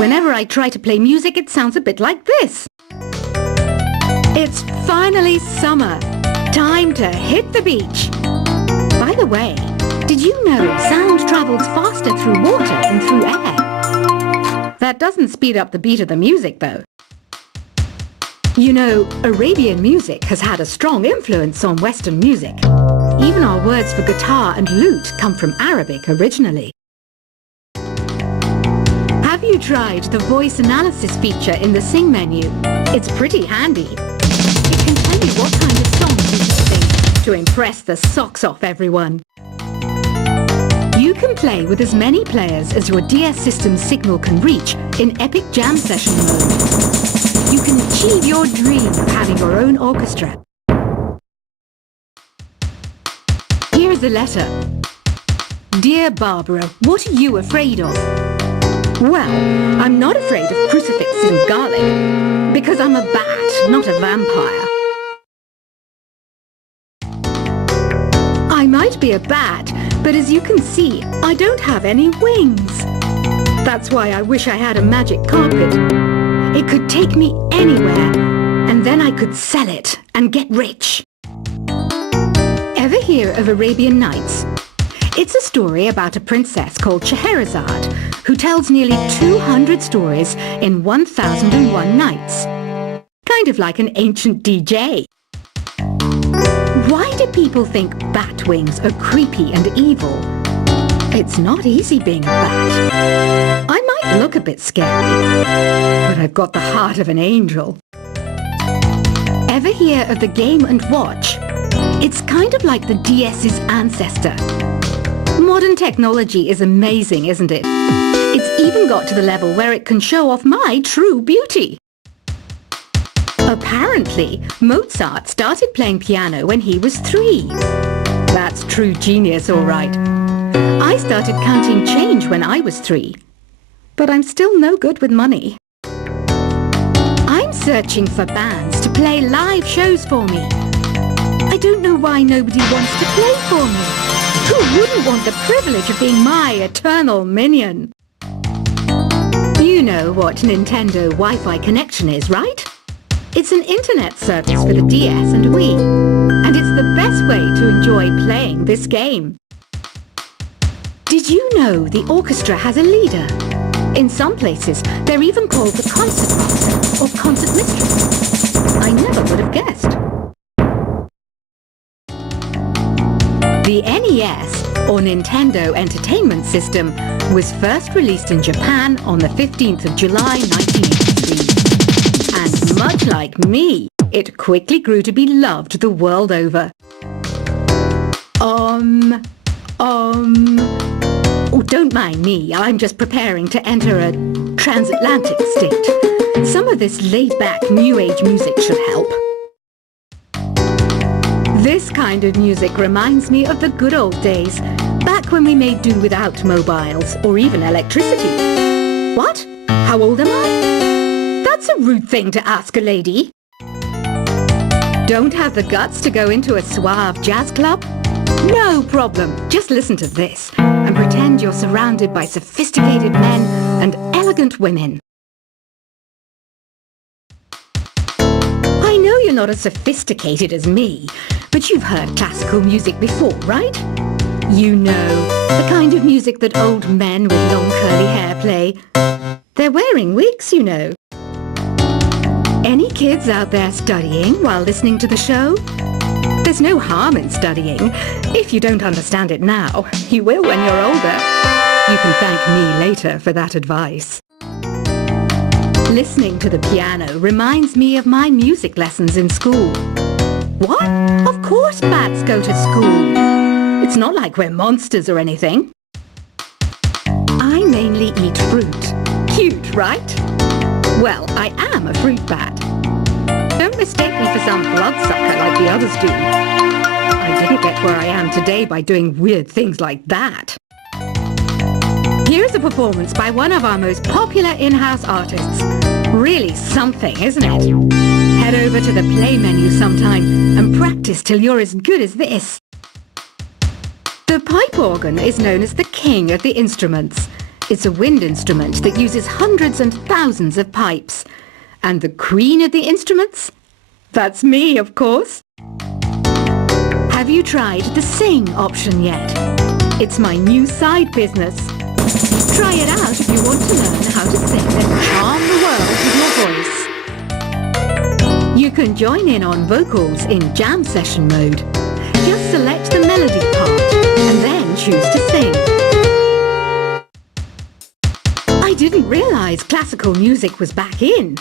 Whenever I try to play music, it sounds a bit like this. It's finally summer. Time to hit the beach. By the way, did you know sound travels faster through water than through air? That doesn't speed up the beat of the music, though. You know, Arabian music has had a strong influence on Western music. Even our words for guitar and lute come from Arabic originally. Have you tried the voice analysis feature in the Sing menu? It's pretty handy. It can tell you what kind of songs you should sing to impress the socks off everyone. You can play with as many players as your DS system's signal can reach in Epic Jam Session mode. You can achieve your dream of having your own orchestra. Here's a letter. Dear Barbara, what are you afraid of? Well, I'm not afraid of crucifixes and garlic, because I'm a bat, not a vampire. I might be a bat, but as you can see, I don't have any wings. That's why I wish I had a magic carpet. It could take me anywhere, and then I could sell it and get rich. Ever hear of Arabian Nights? It's a story about a princess called Scheherazade, who tells nearly 200 stories in 1001 nights. Kind of like an ancient DJ. Why do people think bat wings are creepy and evil? It's not easy being a bat. I might look a bit scary, but I've got the heart of an angel. Ever hear of the Game & Watch? It's kind of like the DS's ancestor. Modern technology is amazing, isn't it? It's even got to the level where it can show off my true beauty. Apparently, Mozart started playing piano when he was 3. That's true genius, all right. I started counting change when I was 3. But I'm still no good with money. I'm searching for bands to play live shows for me. I don't know why nobody wants to play for me. Who wouldn't want the privilege of being my eternal minion? You know what Nintendo Wi-Fi connection is, right? It's an internet service for the DS and Wii, and it's the best way to enjoy playing this game. Did you know the orchestra has a leader? In some places, they're even called the concert master or concert mistress. I never would have guessed. The NES, or Nintendo Entertainment System, was first released in Japan on the 15th of July 1983. And much like me, it quickly grew to be loved the world over. Oh, don't mind me, I'm just preparing to enter a transatlantic state. Some of this laid-back New Age music should help. This kind of music reminds me of the good old days, back when we made do without mobiles or even electricity. What? How old am I? That's a rude thing to ask a lady. Don't have the guts to go into a suave jazz club? No problem. Just listen to this and pretend you're surrounded by sophisticated men and elegant women. I know you're not as sophisticated as me, but you've heard classical music before, right? You know, the kind of music that old men with long curly hair play. They're wearing wigs, you know. Any kids out there studying while listening to the show? There's no harm in studying. If you don't understand it now, you will when you're older. You can thank me later for that advice. Listening to the piano reminds me of my music lessons in school. What? Of course bats go to school. It's not like we're monsters or anything. I mainly eat fruit. Cute, right? Well, I am a fruit bat. Don't mistake me for some bloodsucker like the others do. I didn't get where I am today by doing weird things like that. Here's a performance by one of our most popular in-house artists. Really something, isn't it? Head over to the play menu sometime and practice till you're as good as this. The pipe organ is known as the king of the instruments. It's a wind instrument that uses hundreds and thousands of pipes. And the queen of the instruments? That's me, of course. Have you tried the sing option yet? It's my new side business. Try it out if you want to learn how to sing and charm the world with your voice. You can join in on vocals in jam session mode. Just select the melody part and then choose to sing. I didn't realize classical music was back in.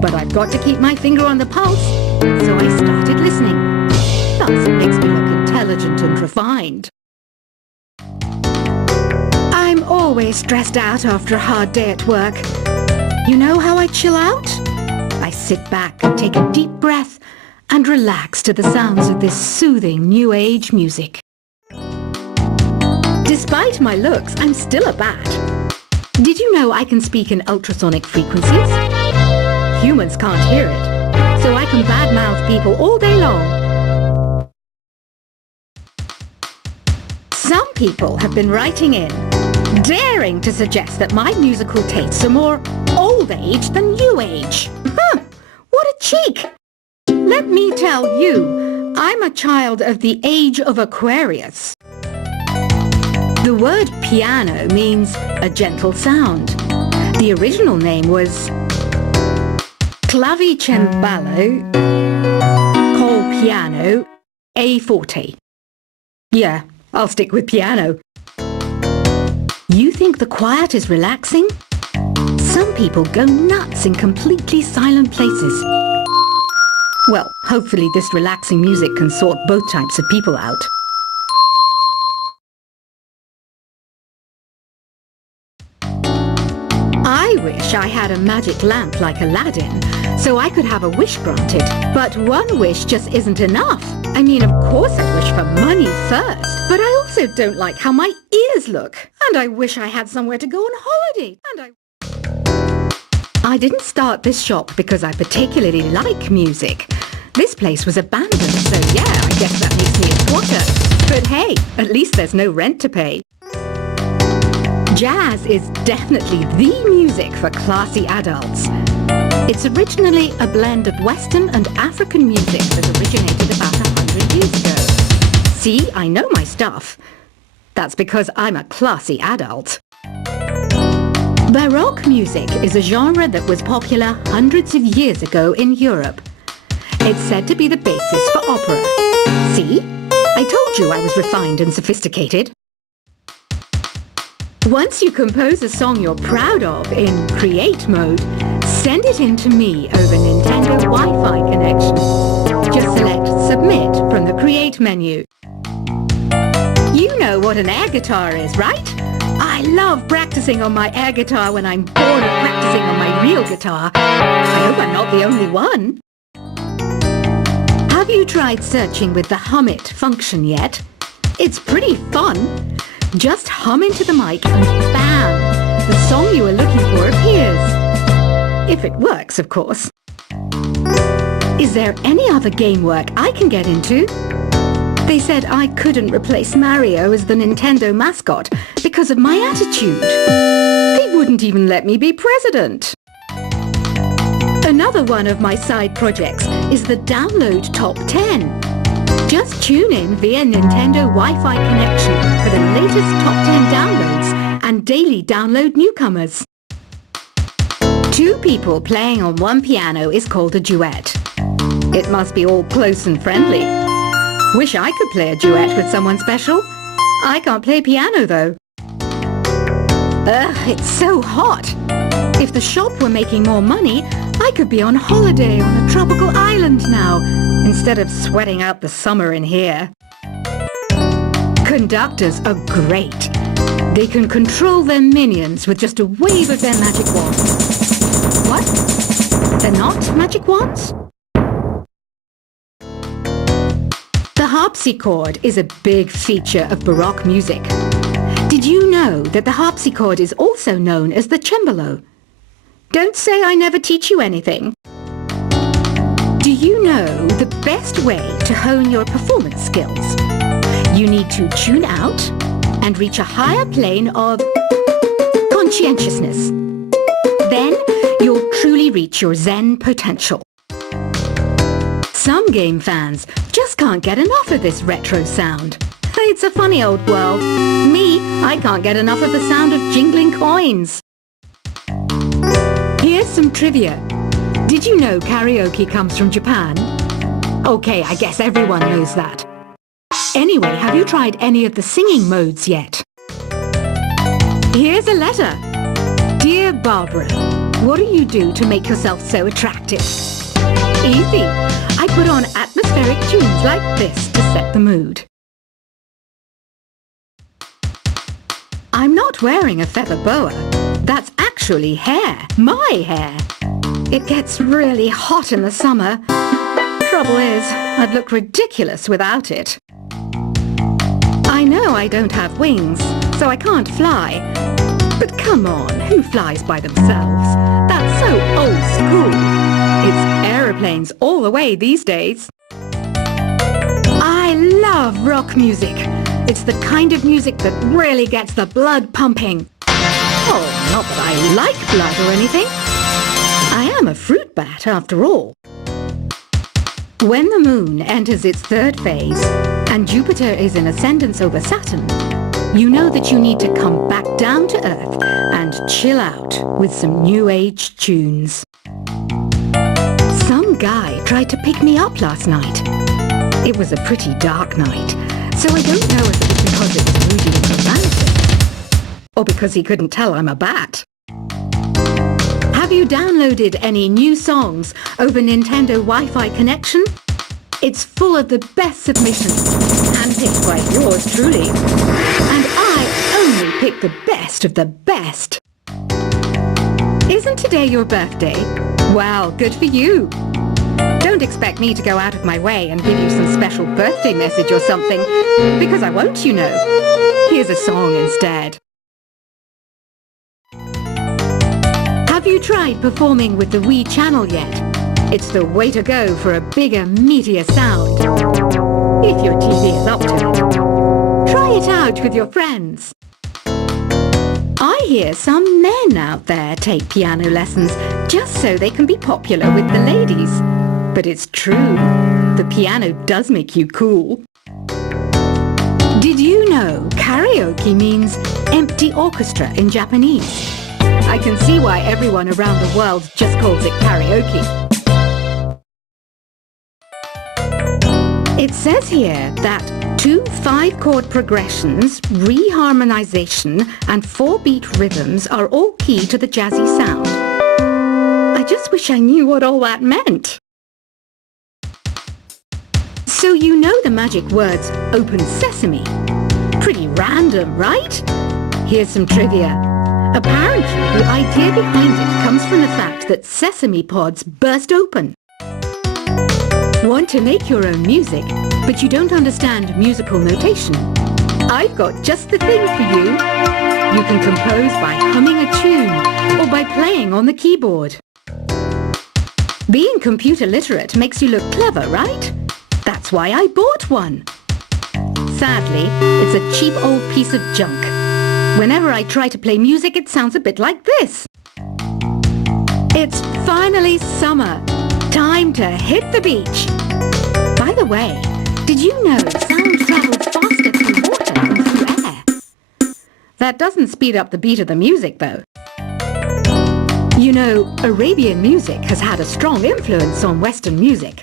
But I've got to keep my finger on the pulse, so I started listening. Thus, it makes me look intelligent and refined. I'm always stressed out after a hard day at work. You know how I chill out? I sit back and take a deep breath and relax to the sounds of this soothing new age music. Despite my looks, I'm still a bat. Did you know I can speak in ultrasonic frequencies? Humans can't hear it, so I can badmouth people all day long. Some people have been writing in, daring to suggest that my musical tastes are more old age than new age. What a cheek! Let me tell you, I'm a child of the age of Aquarius. The word piano means a gentle sound. The original name was Clavicembalo col piano a forte. Yeah, I'll stick with piano. You think the quiet is relaxing? Some people go nuts in completely silent places. Well, hopefully this relaxing music can sort both types of people out. I wish I had a magic lamp like Aladdin, so I could have a wish granted. But one wish just isn't enough. I mean, of course I wish for money first, but I also don't like how my ears look. And I wish I had somewhere to go on holiday. I didn't start this shop because I particularly like music. This place was abandoned, so yeah, I guess that makes me a squatter. But hey, at least there's no rent to pay. Jazz is definitely the music for classy adults. It's originally a blend of Western and African music that originated about 100 years ago. See, I know my stuff. That's because I'm a classy adult. Baroque music is a genre that was popular hundreds of years ago in Europe. It's said to be the basis for opera. See? I told you I was refined and sophisticated. Once you compose a song you're proud of in create mode, send it in to me over Nintendo Wi-Fi connection. Just select Submit from the Create menu. You know what an air guitar is, right? I love practicing on my air guitar when I'm bored of practicing on my real guitar. I hope I'm not the only one. Have you tried searching with the Hum It function yet? It's pretty fun. Just hum into the mic and bam! The song you are looking for appears. If it works, of course. Is there any other game work I can get into? They said I couldn't replace Mario as the Nintendo mascot because of my attitude. They wouldn't even let me be president. Another one of my side projects is the Download Top 10. Just tune in via Nintendo Wi-Fi connection for the latest top 10 downloads and daily download newcomers. Two people playing on one piano is called a duet. It must be all close and friendly. Wish I could play a duet with someone special. I can't play piano though. Ugh, it's so hot. If the shop were making more money, I could be on holiday on a tropical island now, instead of sweating out the summer in here. Conductors are great. They can control their minions with just a wave of their magic wands. What? They're not magic wands? The harpsichord is a big feature of Baroque music. Did you know that the harpsichord is also known as the cembalo? Don't say I never teach you anything. Do you know the best way to hone your performance skills? You need to tune out and reach a higher plane of conscientiousness. Then you'll truly reach your Zen potential. Some game fans just can't get enough of this retro sound. It's a funny old world. Me, I can't get enough of the sound of jingling coins. Here's some trivia. Did you know karaoke comes from Japan? Okay, I guess everyone knows that. Anyway, have you tried any of the singing modes yet? Here's a letter. Dear Barbara, what do you do to make yourself so attractive? Easy. I put on atmospheric tunes like this to set the mood. I'm not wearing a feather boa. That's actually hair. My hair. It gets really hot in the summer. Trouble is, I'd look ridiculous without it. I know I don't have wings, so I can't fly. But come on, who flies by themselves? That's so old school. It's aeroplanes all the way these days. I love rock music. It's the kind of music that really gets the blood pumping. Oh, not that I like blood or anything. I am a fruit bat after all. When the moon enters its third phase and Jupiter is in ascendance over Saturn, you know that you need to come back down to Earth and chill out with some new age tunes. Some guy tried to pick me up last night. It was a pretty dark night, so I don't know if it was because it was moody and romantic, or because he couldn't tell I'm a bat. Have you downloaded any new songs over Nintendo Wi-Fi connection? It's full of the best submissions, handpicked by yours truly. And I only pick the best of the best. Isn't today your birthday? Well, good for you. Don't expect me to go out of my way and give you some special birthday message or something, because I won't, you know. Here's a song instead. Have you tried performing with the Wii channel yet? It's the way to go for a bigger, meatier sound. If your TV is up to it. Try it out with your friends. I hear some men out there take piano lessons just so they can be popular with the ladies. But it's true. The piano does make you cool. Did you know karaoke means empty orchestra in Japanese? I can see why everyone around the world just calls it karaoke. It says here that 2 5-chord progressions, reharmonization, and 4-beat rhythms are all key to the jazzy sound. I just wish I knew what all that meant. So you know the magic words open sesame. Pretty random, right? Here's some trivia. Apparently, the idea behind it comes from the fact that sesame pods burst open. Want to make your own music, but you don't understand musical notation? I've got just the thing for you. You can compose by humming a tune or by playing on the keyboard. Being computer literate makes you look clever, right? That's why I bought one. Sadly, it's a cheap old piece of junk. Whenever I try to play music, it sounds a bit like this. It's finally summer. Time to hit the beach. By the way, did you know sound travels faster through water than through air? That doesn't speed up the beat of the music, though. You know, Arabian music has had a strong influence on Western music.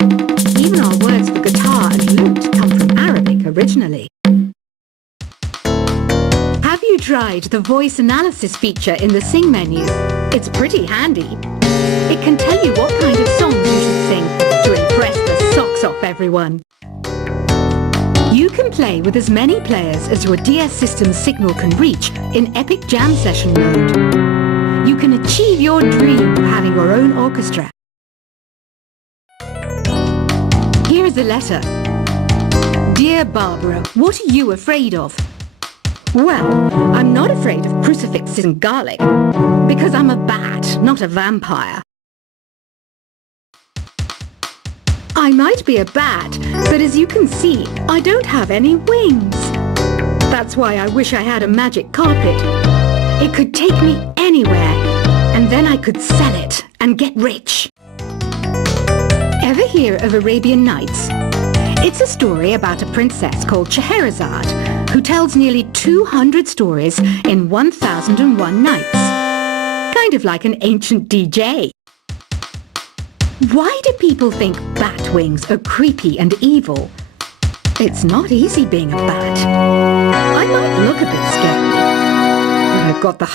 Even our words for guitar and lute come from Arabic originally. Have you tried the voice analysis feature in the Sing menu? It's pretty handy. It can tell you what kind of songs you should sing to impress the socks off everyone. You can play with as many players as your DS system's signal can reach in Epic Jam Session mode. You can achieve your dream of having your own orchestra. Here's a letter. Dear Barbara, what are you afraid of? Well, I'm not afraid of crucifixes and garlic, because I'm a bat, not a vampire. I might be a bat, but as you can see, I don't have any wings. That's why I wish I had a magic carpet. It could take me anywhere, and then I could sell it and get rich. Ever hear of Arabian Nights? It's a story about a princess called Scheherazade, who tells nearly 200 stories in 1001 nights. Kind of like an ancient DJ. Why do people think bat wings are creepy and evil? It's not easy being a bat. I might look a bit scary, but I've got the